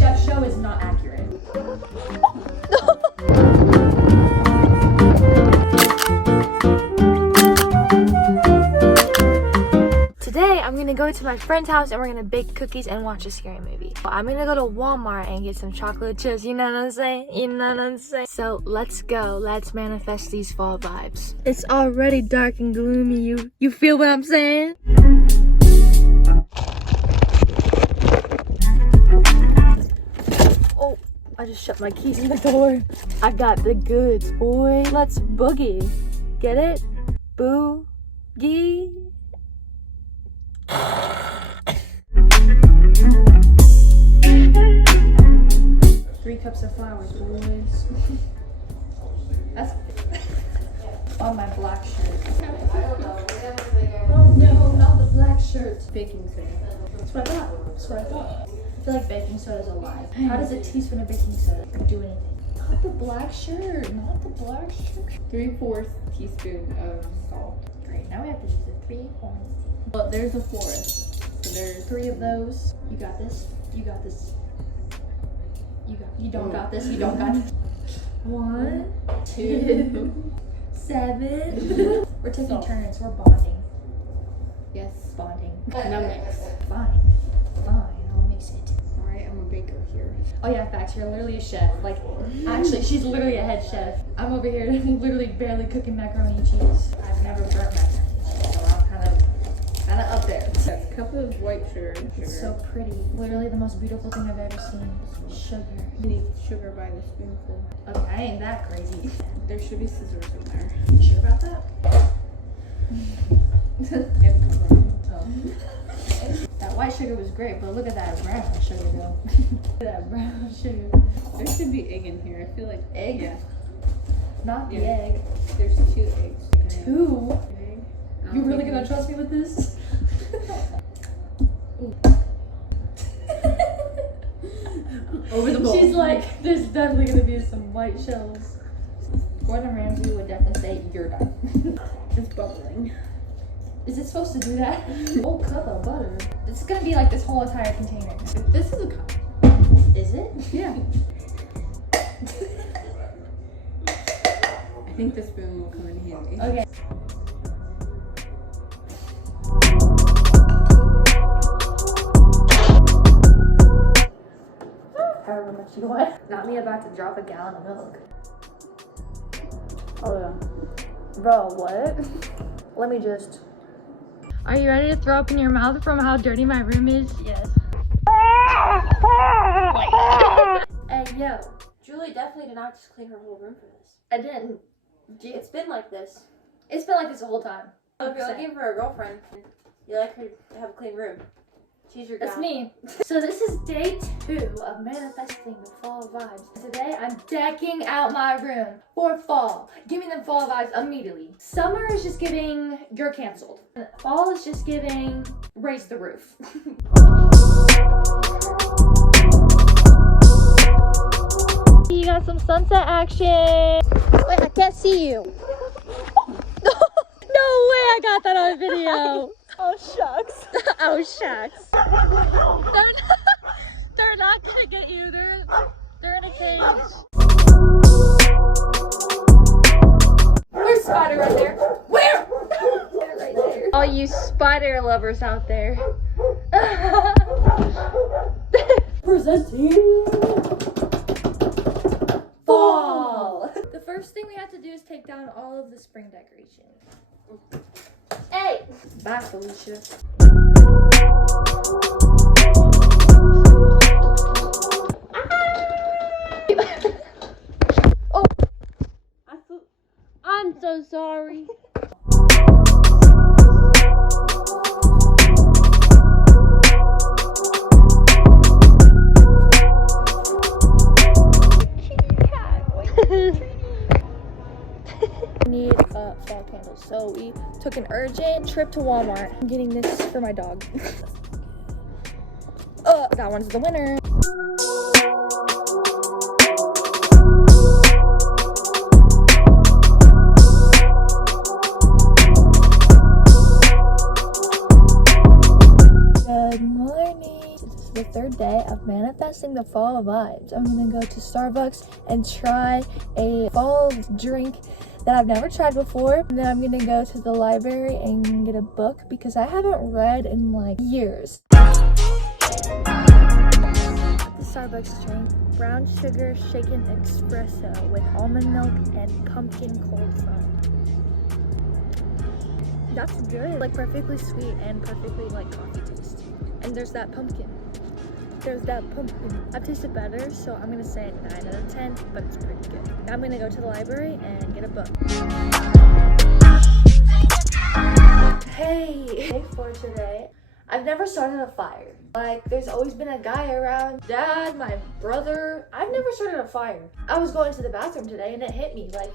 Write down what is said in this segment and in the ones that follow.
chef show is not accurate. Today, I'm gonna go to my friend's house and we're gonna bake cookies and watch a scary movie. I'm gonna go to Walmart and get some chocolate chips, you know what I'm saying? You know what I'm saying? So let's go, let's manifest these fall vibes. It's already dark and gloomy, you feel what I'm saying? Oh, I just shut my keys in the door. I got the goods, boy. Let's boogie. Get it? Boogie. 3 cups of flowers, boys. That's on my black shirt. Oh no, not the black shirt. Baking soda. That's what I thought. That's what I thought. I feel like baking soda is a lie. How does a teaspoon of baking soda do anything? Not the black shirt. Not the black shirt. 3/4 teaspoon of salt. Great. Now we have to use the 3/4. Well, there's a 4th. So there's 3 of those. You got this. You got this. You don't got this. You don't got this. 1, 2, 7. We're taking turns. We're bonding. yes. Bonding. Now mix. Fine. I'll mix it. All right, I'm a baker here. Oh yeah, facts. You're literally a chef. Like, actually, she's literally a head chef. I'm over here literally barely cooking macaroni and cheese. I've never burnt macaroni and cheese, so I'm kind of up there. That's a cup of white sugar. It's so pretty. Literally the most beautiful thing I've ever seen. Sugar. You need sugar by the spoonful. Okay, I ain't that crazy. There should be scissors in there. You sure about that? That white sugar was great, but look at that brown sugar though. Look at that brown sugar. There should be egg in here. I feel like Egg? Yeah. Not the Yeah. egg. There's 2 eggs. 2? Egg. You really gonna trust me with this? Over the bowl. She's like, there's definitely gonna be some white shells. Gordon Ramsay would definitely say, you're done. It's bubbling. Is it supposed to do that? Whole cup of butter. This is gonna be like this whole entire container. This is a cup. Is it? Yeah. I think the spoon will come in handy. Okay. However much you want. Not me about to drop a gallon of milk. Oh yeah. Bro, what? Let me just. Are you ready to throw up in your mouth from how dirty my room is? Yes. Hey, yo. Julie definitely did not just clean her whole room for this. I didn't. It's been like this. It's been like this the whole time. If you're looking for a girlfriend, you like her to have a clean room. She's your guy. That's me. So this is day 2 of manifesting the fall vibes. Today I'm decking out my room for fall. Give me them fall vibes immediately. Summer is just giving you're canceled. Fall is just giving raise the roof. You got some sunset action. Wait, I can't see you. No way I got that on video. Oh shucks. Oh shucks. They're not gonna get you. They're in a cage. Where's Spider right there? Where? They're right there. All you spider lovers out there. Presenting fall. The first thing we have to do is take down all of the spring decorations. Hey! Bye, Felicia. Oh, I'm so sorry. Need fall candles, so we took an urgent trip to Walmart. I'm getting this for my dog. That one's the winner. Good morning. the third day of manifesting the fall vibes. I'm gonna go to Starbucks and try a fall drink that I've never tried before. And then I'm gonna go to the library and get a book because I haven't read in like years. The Starbucks drink, brown sugar shaken espresso with almond milk and pumpkin cold foam. That's good, like perfectly sweet and perfectly like coffee taste. And there's that pumpkin. There's that pumpkin. I've tasted better, so I'm gonna say 9 out of 10, but it's pretty good. Now I'm gonna go to the library and get a book. Hey, day 4 today. I've never started a fire. Like, there's always been a guy around. Dad, my brother. I've never started a fire. I was going to the bathroom today and it hit me. Like,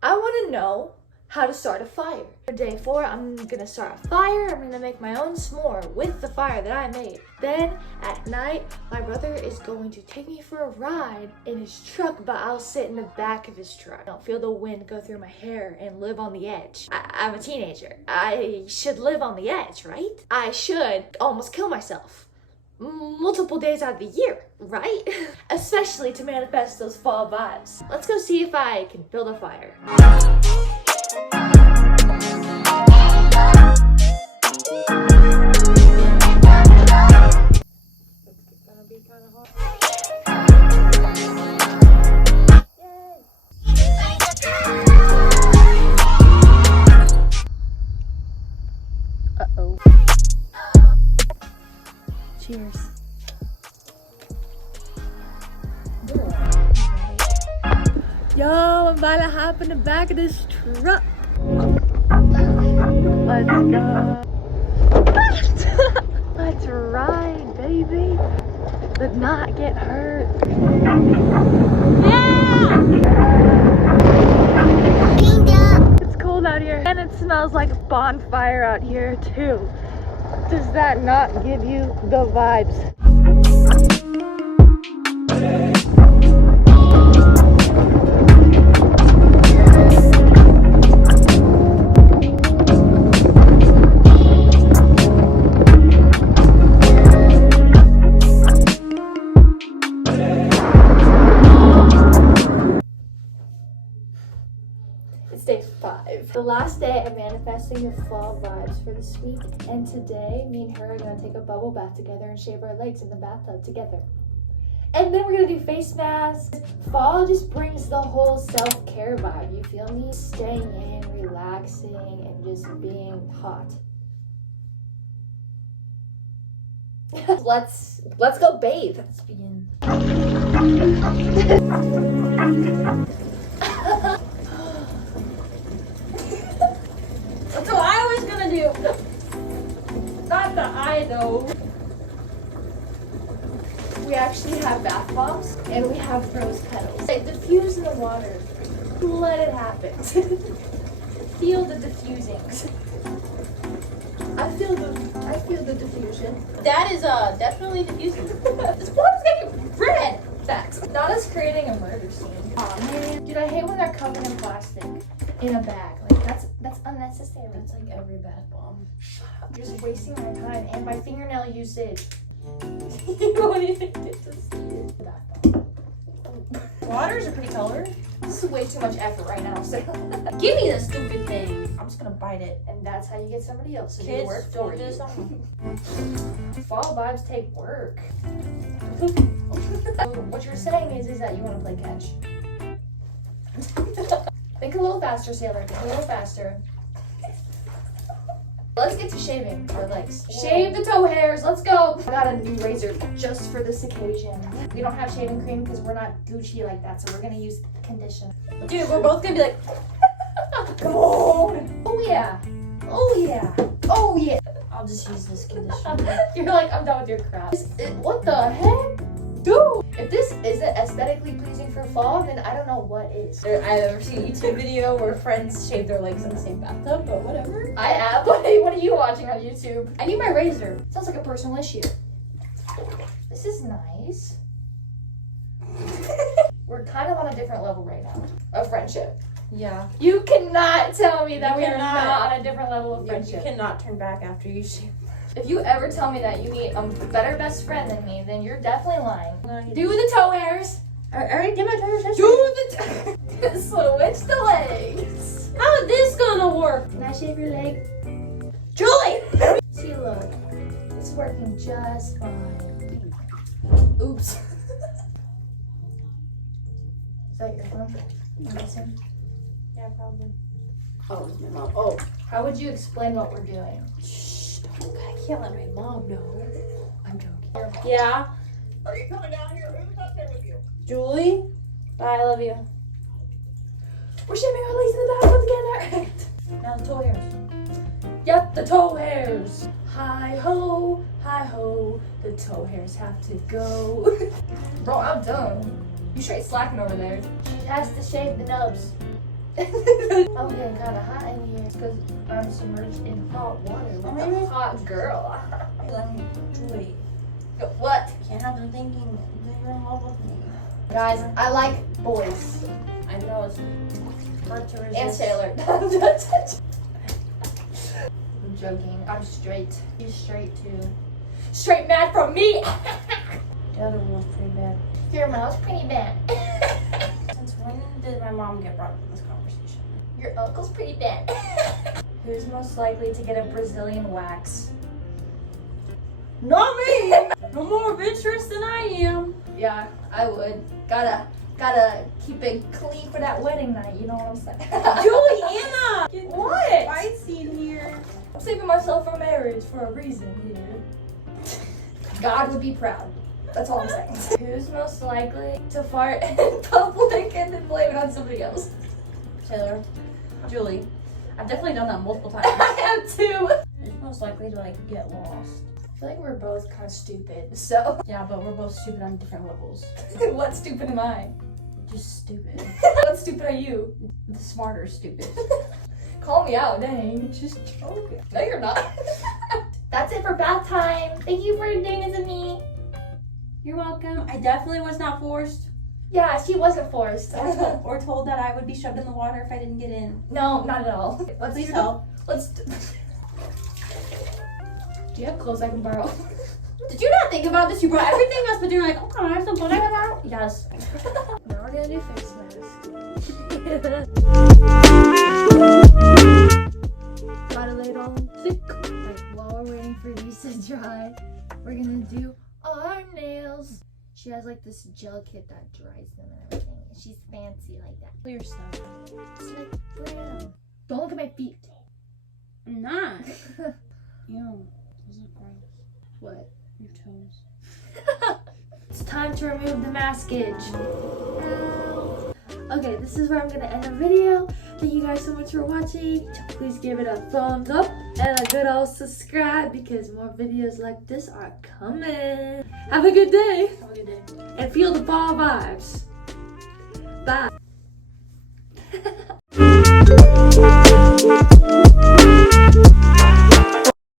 I want to know how to start a fire. For day 4, I'm gonna start a fire. I'm gonna make my own s'more with the fire that I made. Then at night, my brother is going to take me for a ride in his truck, but I'll sit in the back of his truck. I'll feel the wind go through my hair and live on the edge. I'm a teenager. I should live on the edge, right? I should almost kill myself multiple days out of the year, right? Especially to manifest those fall vibes. Let's go see if I can build a fire. Uh-oh. Cheers. Yo, I'm about to hop in the back of this truck. Let's go. Let's ride, baby. But not get hurt. Yeah! It's cold out here. And it smells like a bonfire out here, too. Does that not give you the vibes? It's day 5. The last day of manifesting the fall vibes for this week. And today, me and her are gonna take a bubble bath together and shave our legs in the bathtub together. And then we're gonna do face masks. Fall just brings the whole self-care vibe, you feel me? Staying in, relaxing, and just being hot. Let's go bathe. Let's begin. That's what I was gonna do. Not the eye though. We actually have bath bombs and we have rose petals. They diffuse in the water. Let it happen. Feel the diffusing. I feel the diffusion. That is definitely diffusing. This water's getting red. Facts. Not us creating a murder scene. Aw man. Dude, I hate when they're covered in plastic in a bag. Like that's unnecessary. That's like every bath bomb. You're just wasting my time and my fingernail usage. You won't even get to see it. Water's a pretty color. This is way too much effort right now, so. Give me the stupid thing. I'm just gonna bite it. And that's how you get somebody else to do Kids, work for don't do you. something. Fall vibes take work. So what you're saying is that you want to play catch. Think a little faster, Sailor. Think a little faster. Let's get to shaving our legs. Shave the toe hairs. Let's go. I got a new razor just for this occasion. We don't have shaving cream because we're not Gucci like that, so we're gonna use conditioner. Dude, we're both gonna be like, Come on. Oh yeah. Oh yeah. Oh yeah. I'll just use this conditioner. You're like, I'm done with your crap. What the heck? Dude, if this isn't aesthetically pleasing for fall, then I don't know what is. I've ever seen a YouTube video where friends shave their legs in the same bathtub, but whatever. I have. What are you watching on YouTube? I need my razor. Sounds like a personal issue. This is nice. We're kind of on a different level right now of friendship. Yeah. You cannot tell me that You we are cannot. not on a different level of You friendship. cannot turn back after you shave. If you ever tell me that you need a better best friend than me, then you're definitely lying. Do the toe hairs. I already did my toe. Do the switch the legs. How is this gonna work? Can I shave your leg? Julie! See, look, it's working just fine. Oops. Is that your phone? I'm guessing. Yeah, probably. Oh, it's my mom. Oh. How would you explain what we're doing? Shh. I can't let my mom know. I'm joking. Yeah? Are you coming down here? Who's up there with you? Julie? Bye, I love you. We're shaving our legs in the bathroom together. Now the toe hairs. Yep, the toe hairs. Hi ho, the toe hairs have to go. Bro, I'm done. You straight slacking over there. She has to shave the nubs. I'm getting kind of hot in here because I'm submerged in hot water like a hot girl. Julie. What? Can't help but thinking that you're in love with me. Guys, I like boys. I know it's hard to resist. And Sailor. I'm joking. I'm straight. She's straight too. Straight mad from me. The other one was pretty bad. Your mouth's pretty bad. Since when did my mom get brought up in this conversation? Your uncle's pretty bad. Who's most likely to get a Brazilian wax? Not me! No more adventurous than I am. Yeah, I would. Gotta keep it clean for that wedding night. You know what I'm saying? Juliana! What? Spicy in here. I'm saving myself for marriage for a reason here. God would be proud. That's all I'm saying. Who's most likely to fart in public and then blame it on somebody else? Taylor. Julie. I've definitely done that multiple times. I have too. Who's most likely to get lost? I feel like we're both kind of stupid. So, Yeah, but we're both stupid on different levels. what stupid am I? Just stupid. What stupid are you? The smarter stupid. Call me out, dang. Just joking. No, you're not. That's it for bath time. Thank you for doing this with me. You're welcome. I definitely was not forced Yeah, she wasn't forced. or told that I would be shoved in the water if I didn't get in. No, not at all. Let's Please do- help. Let's. Do you have clothes I can borrow? Did you not think about this? You brought everything else, but you're like, oh, can I have some fun out? Yes. Now we're gonna do face mask. Gotta lay it on thick. Like, while we're waiting for these to dry, we're gonna do our nails. She has like this gel kit that dries them and everything. She's fancy like that. Clear stuff. It's like brown. Don't look at my feet. I'm not. Ew. Those look gross. What? Your toes. It's time to remove the maskage. Okay, this is where I'm gonna end the video. Thank you guys so much for watching. Please give it a thumbs up and a good old subscribe because more videos like this are coming. Have a good day Have a good day. and feel the fall vibes. Bye.